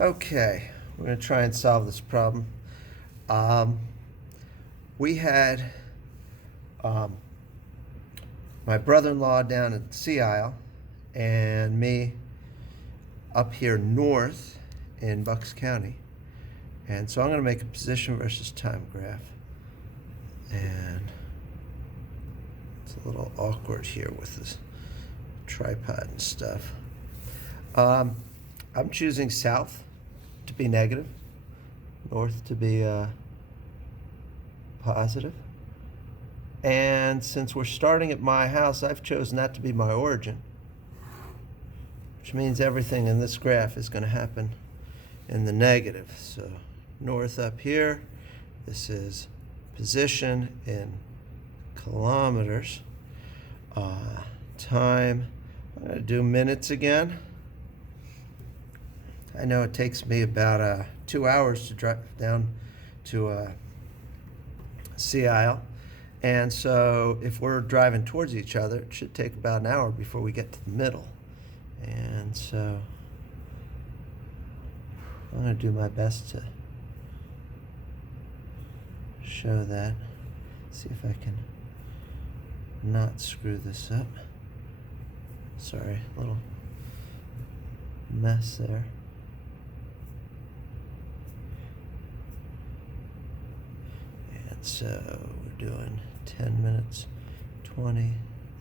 Okay, we're going to try and solve this problem. Um, we had my brother-in-law down at Sea Isle and me up here north in Bucks County. And so I'm going to make a position versus time graph. And it's a little awkward here with this tripod and stuff. I'm choosing south to be negative, north to be positive. And since we're starting at my house, I've chosen that to be my origin, which means everything in this graph is going to happen in the negative. So north up here, this is position in kilometers. Time, I'm going to do minutes again. I know it takes me about 2 hours to drive down to Sea Isle. And so if we're driving towards each other, it should take about an hour before we get to the middle. And so I'm going to do my best to show that. See if I can not screw this up. Sorry, a little mess there. And so we're doing 10 minutes, 20,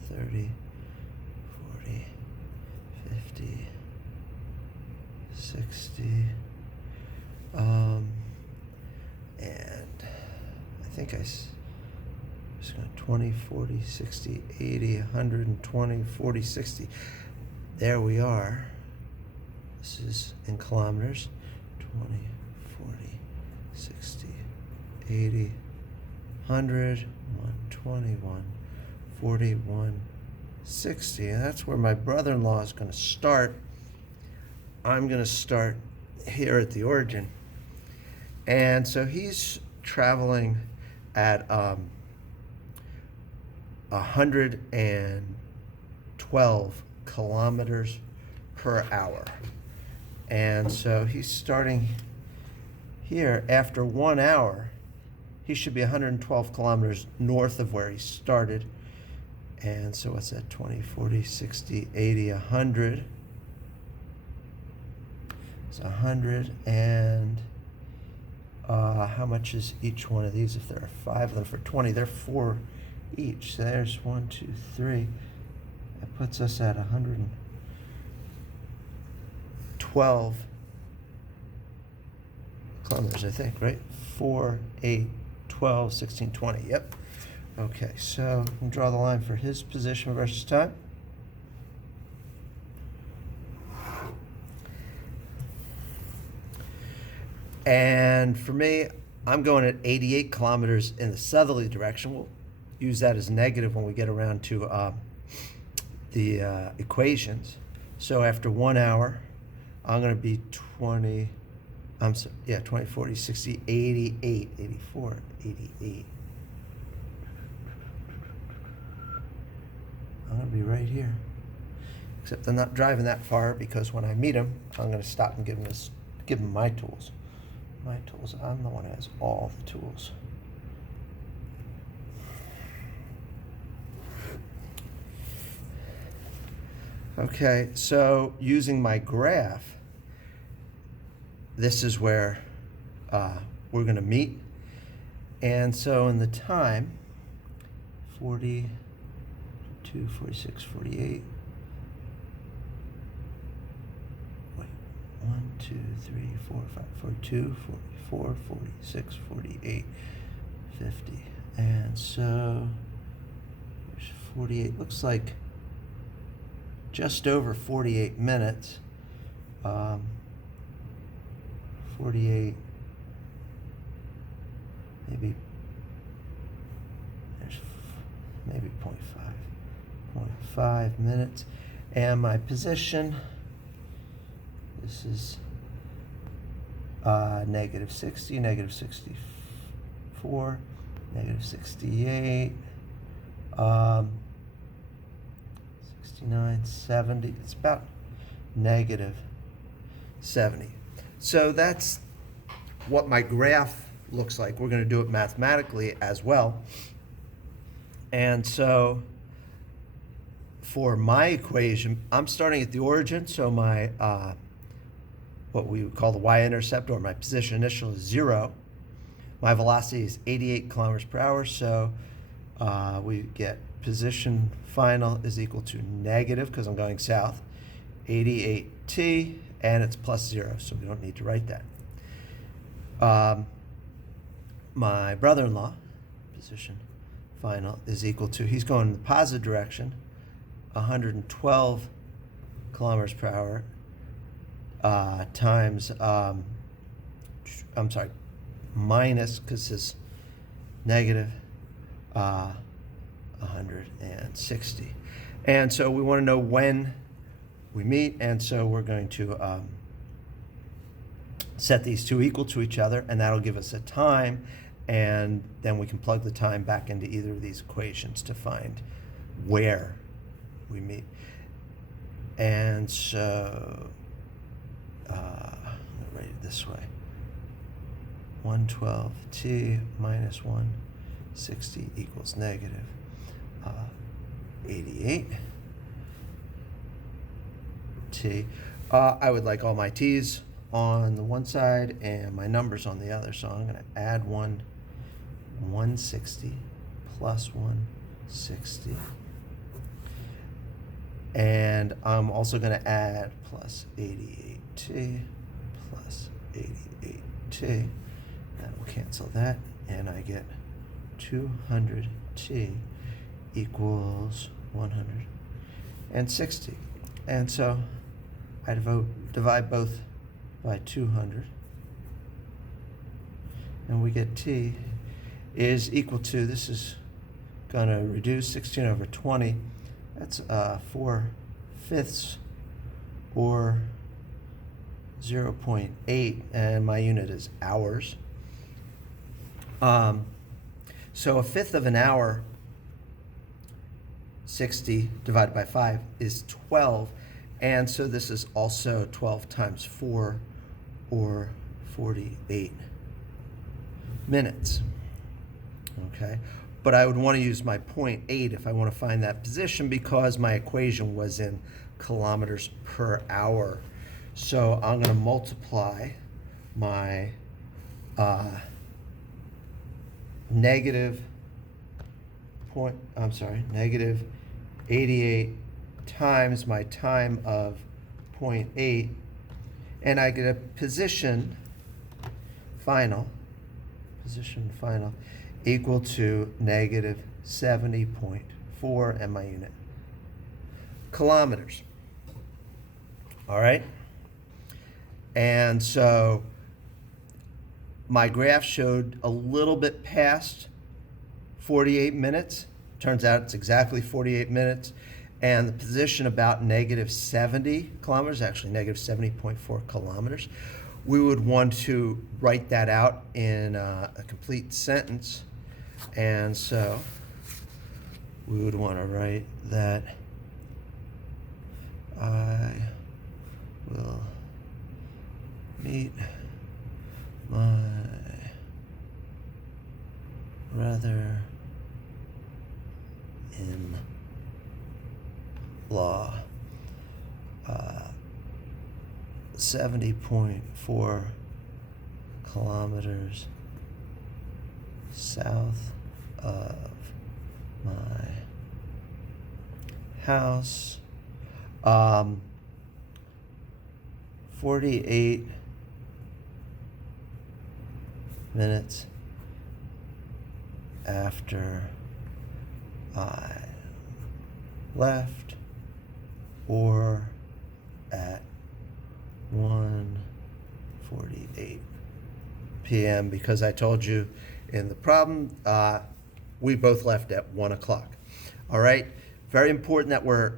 30, 40, 50, 60. And I think I just got 20, 40, 60, 80, 120, 40, 60. There we are. This is in kilometers. 20, 40, 60, 80, 100, 120, 140, 160. And that's where my brother-in-law is going to start. I'm going to start here at the origin. And so he's traveling at 112 kilometers per hour. And so he's starting here. After 1 hour, he should be 112 kilometers north of where he started. And so what's that? 20, 40, 60, 80, 100. It's 100. And how much is each one of these? If there are 5 of them for 20, they're 4 each. So there's 1, 2, 3. That puts us at 112 kilometers, I think, right? 4, 8, 12, 16, 20. Yep. Okay, so we'll draw the line for his position versus time. And for me, I'm going at 88 kilometers in the southerly direction. We'll use that as negative when we get around to the equations. So after 1 hour, I'm going to be 20, 40, 60, 88, 84, 88. I'm going to be right here. Except I'm not driving that far because when I meet him, I'm going to stop and give him my tools. My tools. I'm the one who has all the tools. Okay, so using my graph, this is where we're going to meet. And so in the time, 42, 46, 48. Wait, 1, 2, 3, 4, 5, 42, 44, 46, 48, 50. And so there's 48. Looks like just over 48 minutes. 48, maybe, there's maybe 0.5 minutes. And my position, this is negative 60, negative 64, negative 68, 69, 70. It's about negative 70. So that's what my graph looks like. We're going to do it mathematically as well. And so for my equation, I'm starting at the origin, so my what we would call the y-intercept, or my position initial, is 0. My velocity is 88 kilometers per hour, so we get position final is equal to negative, because I'm going south, 88t, and it's plus 0, so we don't need to write that. My brother-in-law, position final, is equal to, he's going in the positive direction, 112 kilometers per hour times, minus, because it's negative, 160. And so we want to know when we meet, and so we're going to set these two equal to each other, and that'll give us a time, and then we can plug the time back into either of these equations to find where we meet. And so I'll write it this way: 112t minus 160 equals negative 88t. I would like all my t's on the one side and my numbers on the other, so I'm going to add 160 plus 160. And I'm also going to add plus 88t plus 88t. That will cancel that, and I get 200t equals 160. And so I divide both by 200, and we get t is equal to, this is going to reduce 16 over 20. That's 4/5, or 0.8, and my unit is hours. So a fifth of an hour, 60 divided by 5, is 12. And so this is also 12 times 4, or 48 minutes. Okay? But I would want to use my 0.8 if I want to find that position, because my equation was in kilometers per hour. So I'm going to multiply my negative 88 times my time of 0.8, and I get a position final equal to negative 70.4, and my unit kilometers. All right? And so my graph showed a little bit past 48 minutes. Turns out it's exactly 48 minutes. And the position about negative 70 kilometers, actually negative 70.4 kilometers. We would want to write that out in a complete sentence. And so we would want to write that I will meet my brother-in-law 70.4 kilometers south of my house, 48 minutes after I left, or at 1:48 p.m. because I told you in the problem we both left at 1 o'clock. All right, very important that we're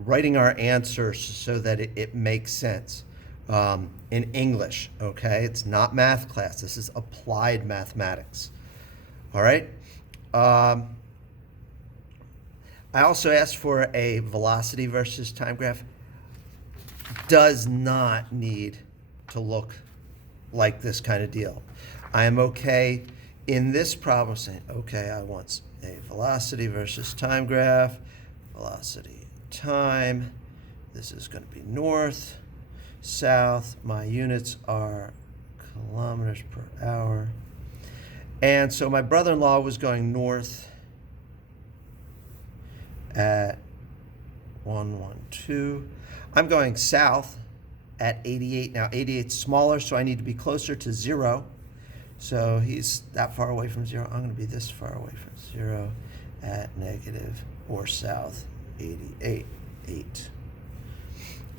writing our answers so that it makes sense in English. Okay, it's not math class. This is applied mathematics. All right. I also asked for a velocity versus time graph. Does not need to look like this kind of deal. I am okay in this problem saying, okay, I want a velocity versus time graph, velocity, time. This is going to be north, south. My units are kilometers per hour. And so my brother-in-law was going north at 112. I'm going south at 88. Now 88's smaller, so I need to be closer to 0. So he's that far away from 0. I'm going to be this far away from 0 at negative or south 88. 8.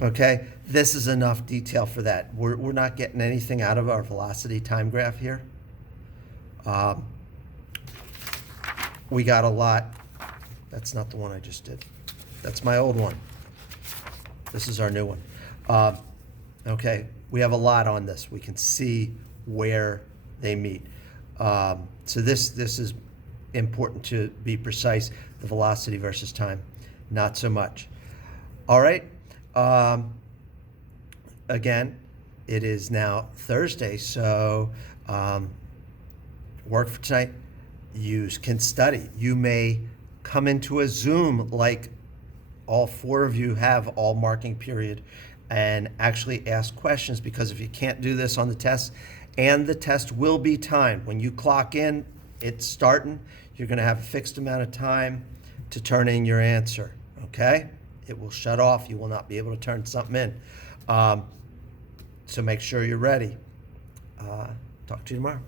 Okay, this is enough detail for that. We're not getting anything out of our velocity time graph here. We got a lot. That's not the one I just did. That's my old one. This is our new one. Okay, we have a lot on this. We can see where they meet. So this is important to be precise, the velocity versus time, not so much. All right, again, it is now Thursday, so work for tonight, you can study. You may come into a Zoom like all 4 of you have all marking period and actually ask questions, because if you can't do this on the test, and the test will be timed. When you clock in, it's starting. You're going to have a fixed amount of time to turn in your answer, okay? It will shut off. You will not be able to turn something in. So make sure you're ready. Talk to you tomorrow.